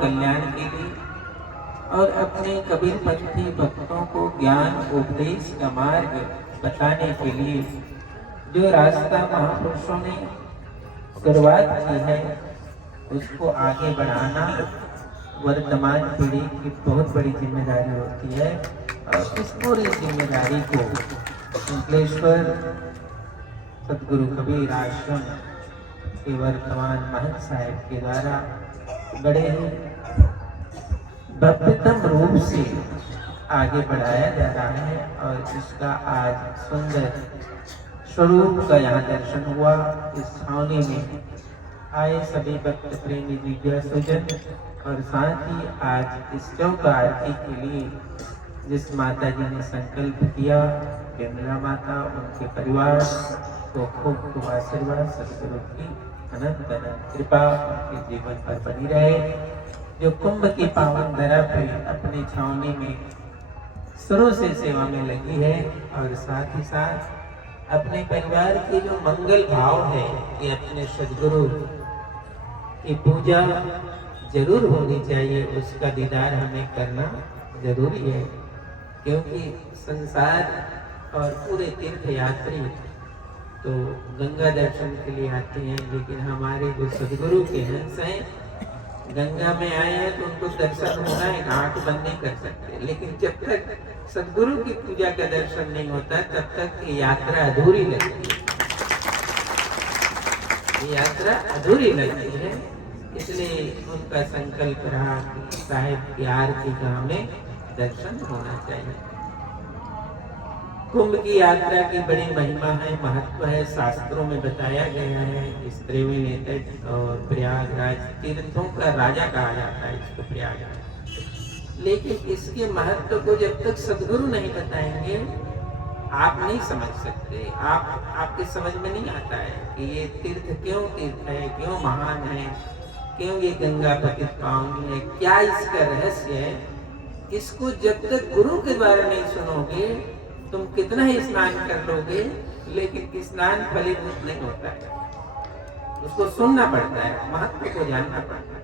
कल्याण के लिए और अपने कबीरपंथी भक्तों को ज्ञान उपदेश का मार्ग बताने के लिए जो रास्ता महापुरुषों ने शुरुआत की है उसको आगे बढ़ाना वर्तमान पीढ़ी की बहुत बड़ी जिम्मेदारी होती है। और इस पूरी जिम्मेदारी को अंकलेश्वर सदगुरु कबीर आश्रम के वर्तमान महंत साहिब के द्वारा बड़े ही भव्यतम रूप से आगे बढ़ाया जा रहा है और इसका आज सुंदर स्वरूप का यहाँ दर्शन हुआ। इस छावनी में आए सभी भक्त प्रेमी जिज्ञासुजन और साथ ही आज इस चौका आरती के लिए जिस माता जी ने संकल्प किया विमला माता उनके परिवार को खूब खूब आशीर्वाद सदगुरु की अनंत अनंत कृपा उनके जीवन पर बनी रहे। जो कुंभ की पावन धरा पर अपनी छावनी में शुरू से सेवा में लगी है और साथ ही साथ अपने परिवार के जो मंगल भाव है कि अपने सदगुरु की पूजा जरूर होनी चाहिए, उसका दीदार हमें करना जरूरी है। क्योंकि संसार और पूरे तीर्थ यात्री तो गंगा दर्शन के लिए आते हैं, लेकिन हमारे जो सदगुरु के हंस हैं गंगा में आए हैं तो उनको दर्शन होना है, आंख बंद नहीं कर सकते। लेकिन जब तक सदगुरु की पूजा का दर्शन नहीं होता तब तक ये यात्रा अधूरी लगती है, ये यात्रा अधूरी लगती है। इसलिए उनका संकल्प रहा कि साहिब की आरती का हमें दर्शन होना चाहिए। कुंभ की यात्रा की बड़ी महिमा है, महत्व है, शास्त्रों में बताया गया है। इस त्रिवेणी तट और प्रयागराज तीर्थों का राजा कहा जाता है इसको प्रयागराज। लेकिन इसके महत्व को जब तक सदगुरु नहीं बताएंगे आप नहीं समझ सकते, आपके समझ में नहीं आता है कि ये तीर्थ क्यों तीर्थ है, क्यों महान है, क्यों ये गंगा पतित पावनी है, क्या इसका रहस्य है। इसको जब तक गुरु के द्वारा नहीं सुनोगे तुम कितना ही स्नान कर लोगे लेकिन स्नान फलीभूत नहीं होता है, उसको सुनना पड़ता है, महत्व को जानना पड़ता है।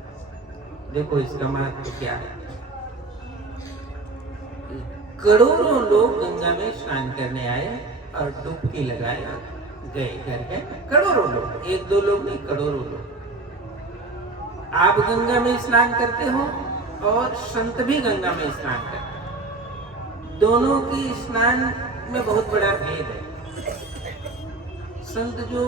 देखो इसका महत्व क्या है। करोड़ों लोग गंगा में स्नान करने आए और डुबकी लगाए गए घर के, करोड़ों लोग, एक दो लोग नहीं, करोड़ों लोग। आप गंगा में स्नान करते हो और संत भी गंगा में स्नान करते हैं, दोनों की स्नान में बहुत बड़ा भेद है। संत जो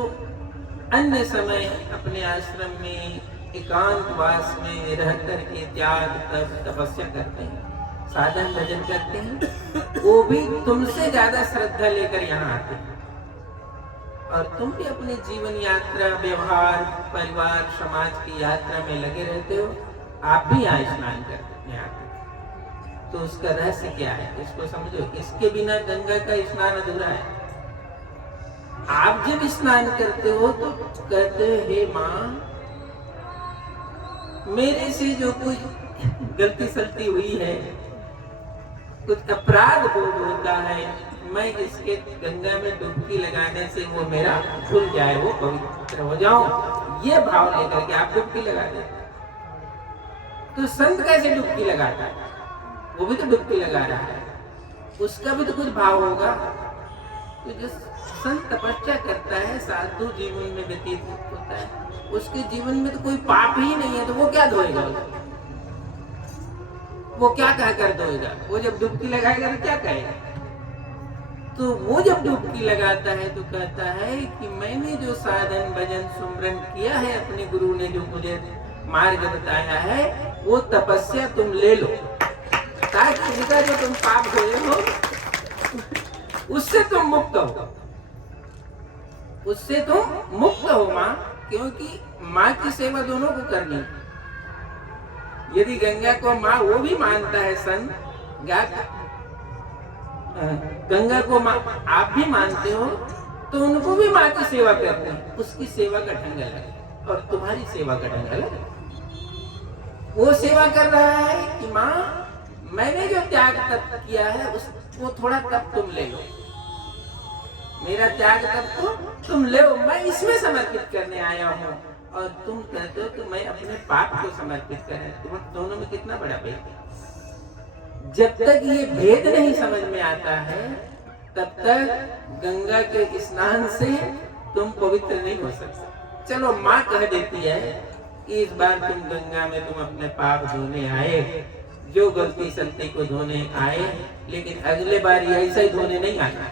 अन्य समय अपने आश्रम में एकांतवास में रह कर के त्याग तप तपस्या करते हैं, साधन भजन करते हैं, वो भी तुमसे ज्यादा श्रद्धा लेकर यहाँ आते हैं। और तुम भी अपनी जीवन यात्रा व्यवहार परिवार समाज की यात्रा में लगे रहते हो, आप भी यहाँ स्नान करते हैं। तो उसका रहस्य क्या है इसको समझो। इसके बिना गंगा का स्नान अधूरा है। आप जब स्नान करते हो तो कहते हो हे माँ मेरे से जो कोई गलती सलती हुई है, कुछ अपराध बोध होता है, मैं इसके गंगा में डुबकी लगाने से वो मेरा धुल जाए, वो पवित्र हो जाऊं, ये भाव लेकर के आप डुबकी लगा देते। तो संत कैसे डुबकी लगाता है? वो भी तो डुबकी लगा रहा है, उसका भी तो कुछ भाव होगा। तो जो संत तपस्या करता है, साधु जीवन में व्यतीत होता है, उसके जीवन में तो कोई पाप ही नहीं है, तो वो क्या धोएगा? वो क्या कह कर धोएगा? वो जब डुबकी लगाएगा तो क्या कहेगा? तो वो जब डुबकी लगाता है तो कहता है कि मैंने जो साधन भजन सुमरन किया है, अपने गुरु ने जो मुझे मार्ग बताया है, वो तपस्या तुम ले लो, ताकि इनका जो तुम पाप हुए हो उससे तुम मुक्त हो, उससे तुम मुक्त हो माँ। क्योंकि माँ की सेवा दोनों को करनी। यदि गंगा को माँ वो भी मानता है, सन गंगा को माँ आप भी मानते हो, तो उनको भी माँ की सेवा करते हैं। उसकी सेवा का ढंग अलग है और तुम्हारी सेवा का ढंग अलग है। वो सेवा कर रहा है कि माँ मैंने जो त्याग तप किया है उसको थोड़ा तप तुम ले लो, मेरा त्याग तप तो तुम ले लो, मैं इसमें समर्पित करने आया हूँ। और तुम कहते हो कि मैं अपने पाप को समर्पित करें। तुम दोनों में कितना बड़ा भेद है। जब तक ये भेद नहीं समझ में आता है तब तक गंगा के स्नान से तुम पवित्र नहीं हो सकते। चलो माँ कह देती है कि इस बार तुम गंगा में तुम अपने पाप धोने आए, जो गलती सलती को धोने आए, लेकिन अगले बार ऐसा ही धोने नहीं आना।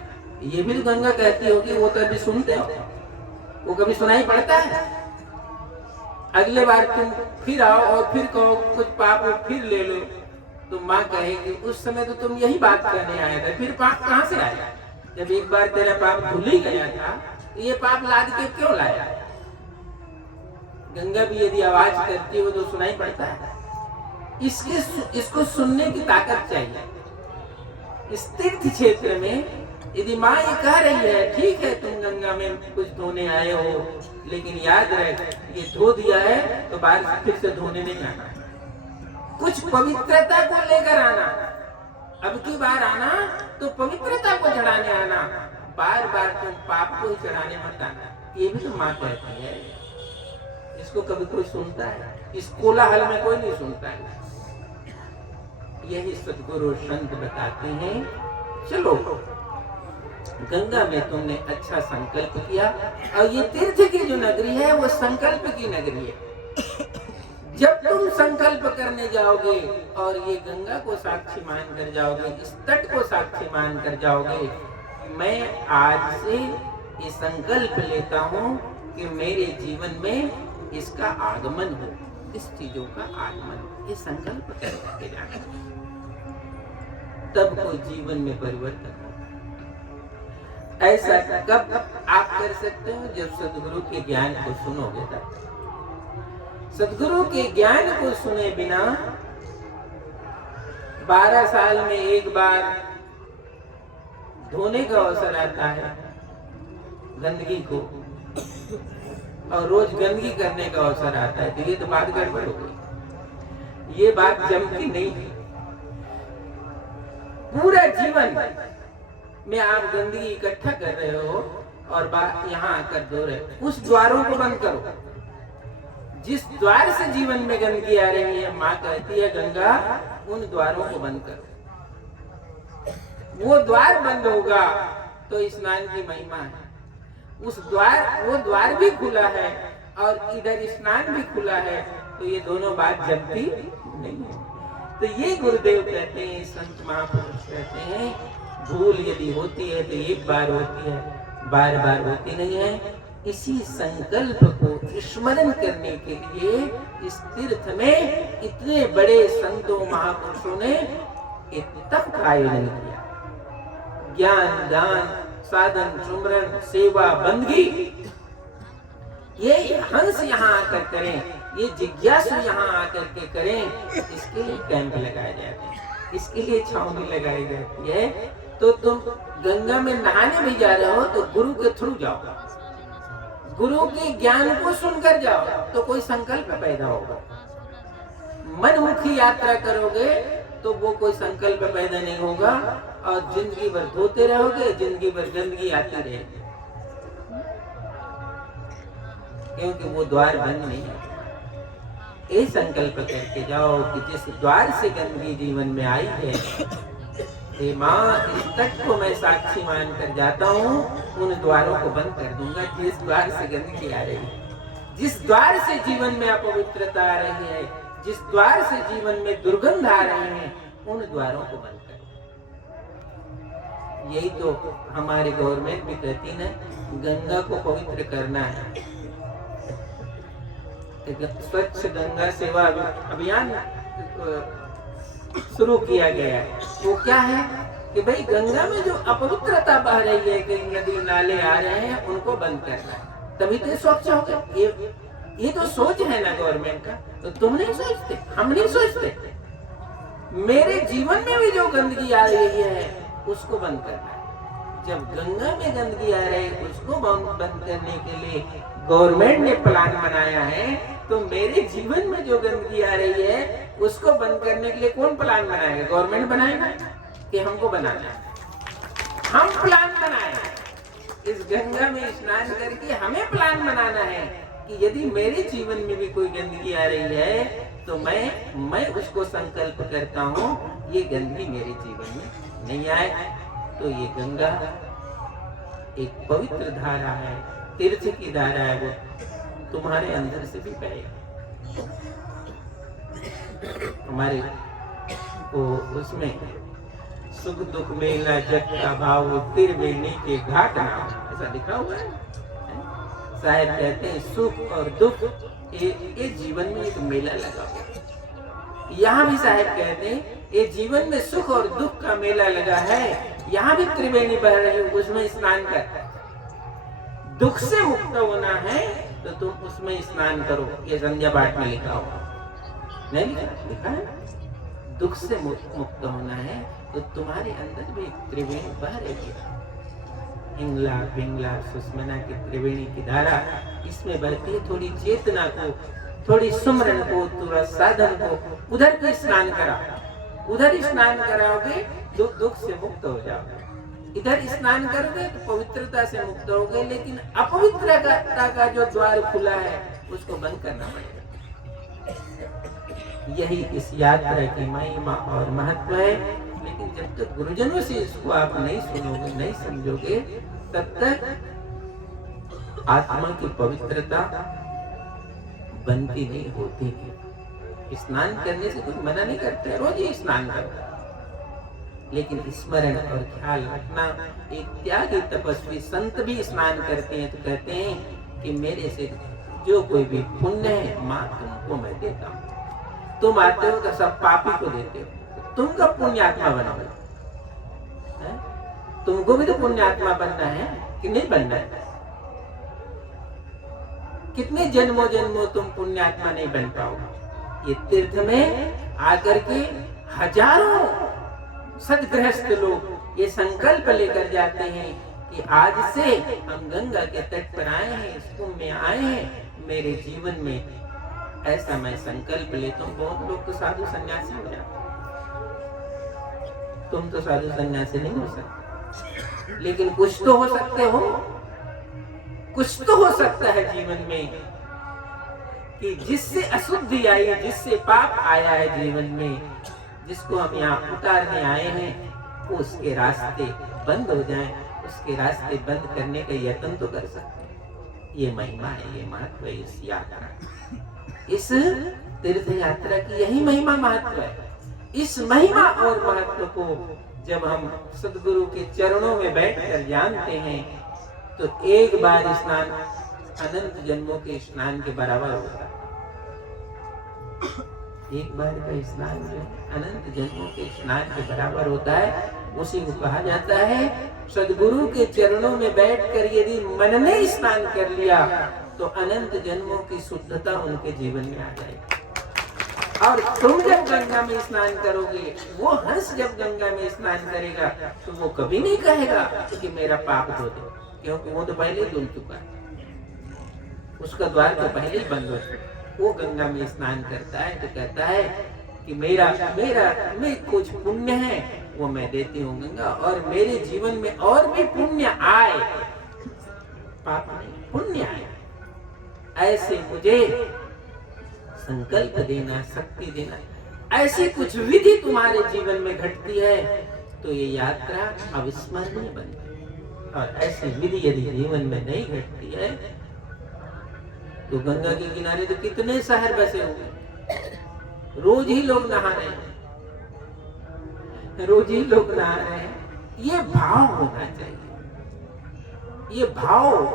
ये भी तो गंगा कहती होगी, वो तो अभी सुनते हो, वो कभी सुनाई पड़ता है। अगले बार तुम फिर आओ और फिर कहो कुछ पाप फिर ले लो, तो माँ कहेगी उस समय तो तुम यही बात करने आया था, फिर पाप कहाँ से आया? जब एक बार तेरा पाप धुल ही गया था, ये पाप लाद के क्यों लाया? गंगा भी यदि आवाज करती है तो सुनाई पड़ता है। इसको सुनने की ताकत चाहिए। इस तीर्थ क्षेत्र में यदि माँ ये कह रही है ठीक है तुम गंगा में कुछ धोने आए हो, लेकिन याद रहे ये धो दिया है तो बार फिर से धोने नहीं आना, कुछ पवित्रता को लेकर आना। अब की बार आना तो पवित्रता को चढ़ाने आना, बार बार तुम पाप को ही चढ़ाने मत आना। ये भी तो माँ कहती है। इसको कभी कोई सुनता है? इस कोलाहल में कोई नहीं सुनता है। यही सद्गुरु संत बताते हैं चलो गंगा में तुमने अच्छा संकल्प किया, और ये तीर्थ की जो नगरी है वो संकल्प की नगरी है। जब तुम संकल्प करने जाओगे और ये गंगा को साक्षी मान कर जाओगे, इस तट को साक्षी मान कर जाओगे, मैं आज से ये संकल्प लेता हूँ कि मेरे जीवन में इसका आगमन हो, इस चीजों का आगमन हो, ये संकल्प करके जाना, तब कोई जीवन में परिवर्तन हो। ऐसा कब आप कर सकते हो? जब सद्गुरु के ज्ञान को सुनोगे तब। सद्गुरु के ज्ञान को सुने बिना 12 साल में एक बार धोने का अवसर आता है गंदगी को, और रोज गंदगी करने का अवसर आता है, तो ये तो बात गड़बड़ हो गई। ये बात जमती नहीं है। पूरा जीवन में आप गंदगी इकट्ठा कर रहे हो और बात यहाँ आकर धो रहे हो। उस द्वारों को बंद करो जिस द्वार से जीवन में गंदगी आ रही है। माँ कहती है गंगा उन द्वारों को बंद करो। वो द्वार बंद होगा तो स्नान की महिमा है। वो द्वार भी खुला है और इधर स्नान भी खुला है, तो ये दोनों बात जमती नहीं है। तो ये गुरुदेव कहते हैं, संत महापुरुष कहते हैं, भूल यदि होती है तो एक बार होती है, बार बार होती नहीं है। इसी संकल्प को स्मरण करने के लिए इस तीर्थ में इतने बड़े संतों महापुरुषों ने एक तप का आयोजन किया। ज्ञान दान साधन सुमरन सेवा बंदगी, ये हंस यहाँ आकर करें, ये जिज्ञासु यहाँ आकर के करें, इसके लिए कैंप लगाए जाते हैं, इसके लिए छावनी लगाई जाती है। तो तुम गंगा में नहाने भी जा रहे हो तो गुरु के थ्रू जाओ, गुरु के ज्ञान को सुनकर जाओ, तो कोई संकल्प पैदा होगा। मनमुखी यात्रा करोगे तो वो कोई संकल्प पैदा नहीं होगा, और जिंदगी भर धोते रहोगे, जिंदगी भर गंदगी आती रहेगी, क्योंकि वो द्वार बंद नहीं है। ये संकल्प करके जाओ कि जिस द्वार से गंदगी जीवन में आई है, माँ इस तट को मैं साक्षी मान कर जाता हूँ, उन द्वारों को बंद कर दूंगा जिस द्वार से गंदगी आ रही है, जिस द्वार से जीवन में अपवित्रता आ रही है, जिस द्वार से जीवन में दुर्गंध आ रही है, उन द्वारों को बंद कर। यही तो हमारे गवर्नमेंट भी कहती है, गंगा को पवित्र करना है। स्वच्छ गंगा सेवा अभियान शुरू किया गया है। वो क्या है कि भाई गंगा में जो अपवित्रता बह रही है, कई नदी नाले आ रहे हैं, उनको बंद करना है, तभी तो स्वच्छ होगा। ये तो सोच है ना गवर्नमेंट का, तो तुम नहीं सोचते, हम नहीं सोचते। मेरे जीवन में भी जो गंदगी आ रही है उसको बंद करना है। जब गंगा में गंदगी आ रही है उसको बंद करने के लिए गवर्नमेंट ने प्लान बनाया है, तो मेरे जीवन में जो गंदगी आ रही है उसको बंद करने के लिए कौन प्लान बनाएगा? गवर्नमेंट बनाएगा कि हमको बनाना है? हम प्लान बनाए। इस गंगा में स्नान करके हमें प्लान बनाना है कि यदि मेरे जीवन में भी कोई गंदगी आ रही है तो मैं उसको संकल्प करता हूँ ये गंदगी मेरे जीवन में नहीं आए। तो ये गंगा एक पवित्र धारा है, तीर्थ की धारा है, वो तुम्हारे अंदर से भी बहेगा। हमारे वो उसमें सुख दुख मेला जग का भाव त्रिवेणी के घाट नाम, ऐसा लिखा हुआ है। साहब कहते हैं सुख और दुख ये जीवन में एक मेला लगा हुआ। यहाँ भी साहब कहते हैं ये जीवन में सुख और दुख का मेला लगा है। यहाँ भी त्रिवेणी बह रही हो, उसमें स्नान कर। दुख से मुक्त होना है तो तुम उसमें स्नान करो, ये संध्या पाठ में लिखा हुआ नहीं लिखा है। दुख से मुक्त होना है तो तुम्हारे अंदर भी त्रिवेणी बह रही है। हिंगला पिंगला सुषमना की त्रिवेणी की धारा इसमें बहती है। थोड़ी चेतना को, थोड़ी सुमरन को, थोड़ा साधन को उधर को स्नान करा, उधर स्नान कराओगे दुख से मुक्त हो जाओगे। इधर स्नान करोगे तो पवित्रता से मुक्त होगे, लेकिन अपवित्रता का जो द्वार खुला है उसको बंद करना पड़ेगा। यही इस यात्रा की महिमा और महत्व है। लेकिन जब तक गुरुजनों से इसको आप नहीं सुनोगे, नहीं समझोगे, तब तक आत्मा की पवित्रता बनती नहीं होती। स्नान करने से कोई मना नहीं करता, रोज ही स्नान करो, लेकिन स्मरण और ख्याल रखना। एक त्यागी तपस्वी संत भी स्नान करते हैं तो कहते हैं कि मेरे से जो कोई भी पुण्य है माँ तुमको मैं देता हूँ। तुम आते हो तो सब पापी को देते हो, तुम कब पुण्यात्मा बनोगे? तुमको भी तो पुण्यात्मा बनना है कि नहीं बनना है? कितने जन्मों जन्मों तुम पुण्यात्मा नहीं बन पाओगे। ये तीर्थ में आकर के हजारों सदगृहस्थ लोग ये संकल्प लेकर जाते हैं कि आज से हम गंगा के तट पर आए हैं, इस कुंभ में आए हैं, मेरे जीवन में ऐसा मैं संकल्प लेता हूँ। बहुत लोग तो साधु सन्यासी हो जाते, तुम तो साधु सन्यासी नहीं हो सकते, लेकिन कुछ तो हो सकते हो। कुछ तो हो सकता है जीवन में कि जिससे अशुद्धि आई, जिससे पाप आया है जीवन में, जिसको हम यहाँ उतारने आए हैं, उसके रास्ते बंद हो जाएं, उसके रास्ते बंद करने का यत्न तो कर सकते हैं। ये महिमा है, ये महत्व है इस यात्रा, इस तीर्थ यात्रा की यही महिमा महत्व है। इस महिमा और महत्व को जब हम सदगुरु के चरणों में बैठकर जानते हैं तो एक बार स्नान अनंत जन्मों के स्नान के बराबर होता है। एक बार का स्नान जो अनंत जन्मों के स्नान के बराबर होता है। उसी को कहा जाता है सदगुरु के चरणों में बैठकर यदि मन ने स्नान कर लिया तो अनंत जन्मों की शुद्धता उनके जीवन में आ जाएगी। और तुम जब गंगा में स्नान करोगे, वो हंस जब गंगा में स्नान करेगा तो वो कभी नहीं कहेगा कि मेरा पाप धो दो, क्योंकि वो तो पहले ही धुल चुका है, उसका द्वार तो पहले ही बंद हो चुका। वो गंगा में स्नान करता है तो कहता है कि मेरा में कुछ पुण्य है वो मैं देती हूँ गंगा, और मेरे जीवन में और भी पुण्य आए, पाप नहीं पुण्य आए, ऐसे मुझे संकल्प देना, शक्ति देना। ऐसी कुछ विधि तुम्हारे जीवन में घटती है तो ये यात्रा अविस्मरणीय बनती है। और ऐसी विधि यदि जीवन में नहीं घटती है तो गंगा के किनारे तो कितने शहर बसे हुए, रोज ही लोग नहा रहे हैं, रोज ही लोग नहा रहे हैं। ये भाव होना चाहिए, ये भाव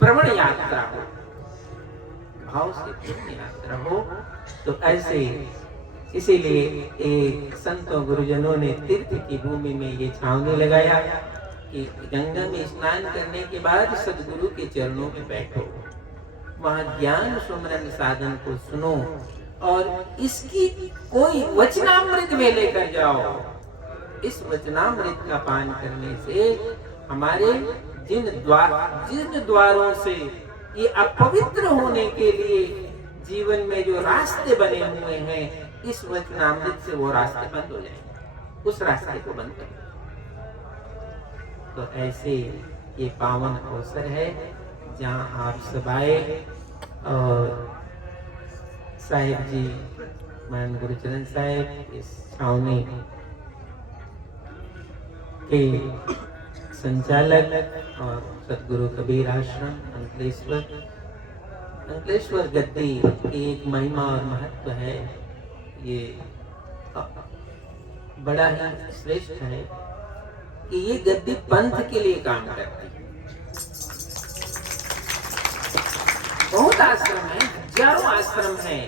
प्रवण यात्रा हो, भाव से पूर्ण यात्रा हो। तो ऐसे इसीलिए एक संतों गुरुजनों ने तीर्थ की भूमि में ये छावनी लगाया कि गंगा में स्नान करने के बाद सदगुरु के चरणों में बैठो, वहां ज्ञान सुमरन साधन को सुनो और इसकी कोई वचनामृत में लेकर जाओ। इस वचनामृत का पान करने से हमारे जिन द्वारों से ये अपवित्र होने के लिए जीवन में जो रास्ते बने हुए हैं, इस वचनामृत से वो रास्ते बंद हो जाएंगे, उस रास्ते को बंद करें। तो ऐसे ये पावन अवसर है जहाँ आप सब आए और साहिब जी मान गुरुचरण साहिब इस छावनी के संचालक और सदगुरु कबीर आश्रम अंकलेश्वर गद्दी की एक महिमा और महत्व है। ये बड़ा ही श्रेष्ठ है कि ये गद्दी पंथ के लिए काम करती है। बहुत आश्रम है, हजारों आश्रम है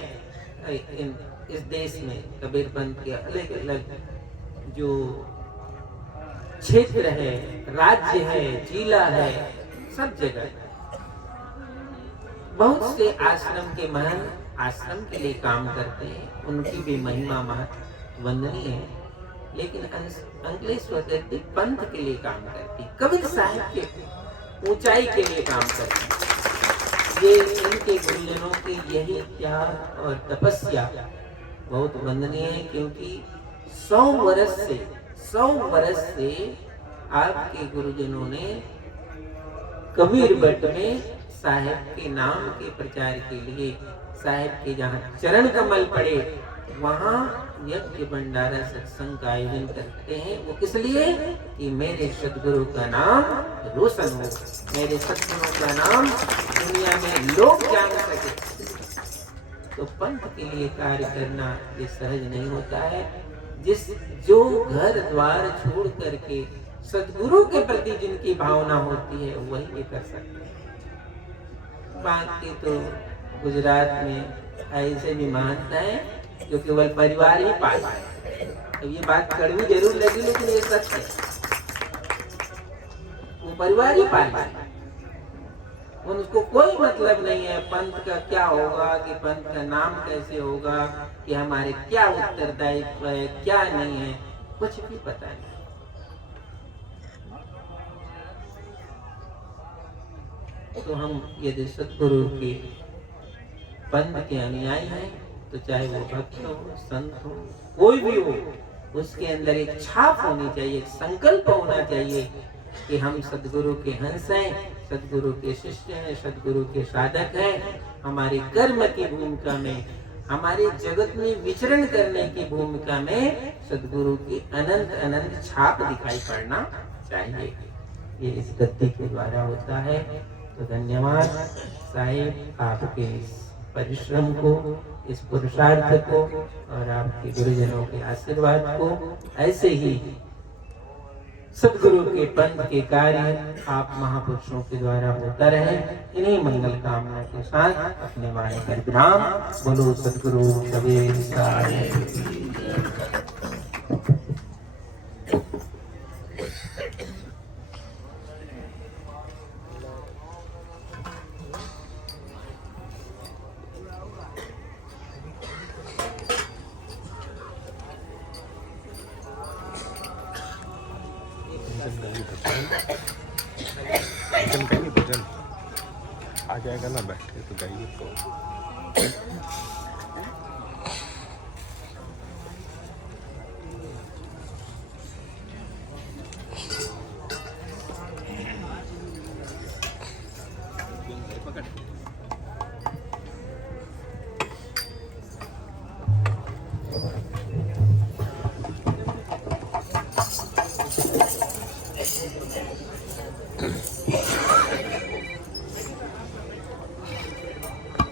इस देश में। कबीर पंथ के अलग अलग जो क्षेत्र है, राज्य है, जिला है, सब जगह बहुत से आश्रम के महंत आश्रम के लिए काम करते हैं। उनकी भी महिमा महत्व वंदनीय है। लेकिन अंकलेश्वर गद्दी पंथ के लिए काम करती, कबीर साहिब के ऊंचाई के लिए काम करती। ये इनके गुरुजनों की यही त्याग और तपस्या बहुत वंदनीय है, क्योंकि 100 वर्ष से आपके गुरुजनों ने कबीर बट में साहिब के नाम के प्रचार के लिए, साहिब के जहाँ चरण कमल पड़े वहाँ यज्ञ भंडारा सत्संग का आयोजन करते हैं। वो किस लिए? कि मेरे सदगुरु का नाम रोशन हो, मेरे सदगुरु का नाम दुनिया में लोग जान सके। तो पंथ के लिए कार्य करना ये सहज नहीं होता है। जो घर द्वार छोड़ करके सदगुरु के प्रति जिनकी भावना होती है वही ये कर सकते हैं। बाकी तो गुजरात में ऐसे भी मानता है जो केवल परिवार ही पालता है। अब ये बात कड़वी जरूर लगी, लेकिन ये सच है। वो परिवार ही पालता है, उनको कोई मतलब नहीं है पंथ का क्या होगा, कि पंथ का नाम कैसे होगा, कि हमारे क्या उत्तरदायित्व है, क्या नहीं है, कुछ भी पता नहीं। तो हम यदि सदगुरु के पंथ के अनुयायी हैं, तो चाहे वो भक्त हो, संत हो, कोई भी हो, उसके अंदर एक छाप होनी चाहिए, एक संकल्प होना चाहिए कि हम सदगुरु के हंस हैं, सदगुरु के शिष्य हैं, सदगुरु के साधक हैं। हमारे कर्म की भूमिका में, हमारे जगत में विचरण करने की भूमिका में सदगुरु की अनंत अनंत छाप दिखाई पड़ना चाहिए। ये इस गद्दी के द्वारा होता है। तो धन्यवाद साहिब, आपके इस परिश्रम को, इस पुरुषार्थ को और आपके गुरुजनों के आशीर्वाद को। ऐसे ही सदगुरु के पंथ के कार्य आप महापुरुषों के द्वारा होता रहे। इन्हीं मंगल कामना के साथ अपने वाणी का विराम। बोलो सदगुरु कबीर साहिब। भजन आ जाएगा ना, बैठ के तो गाइए तो।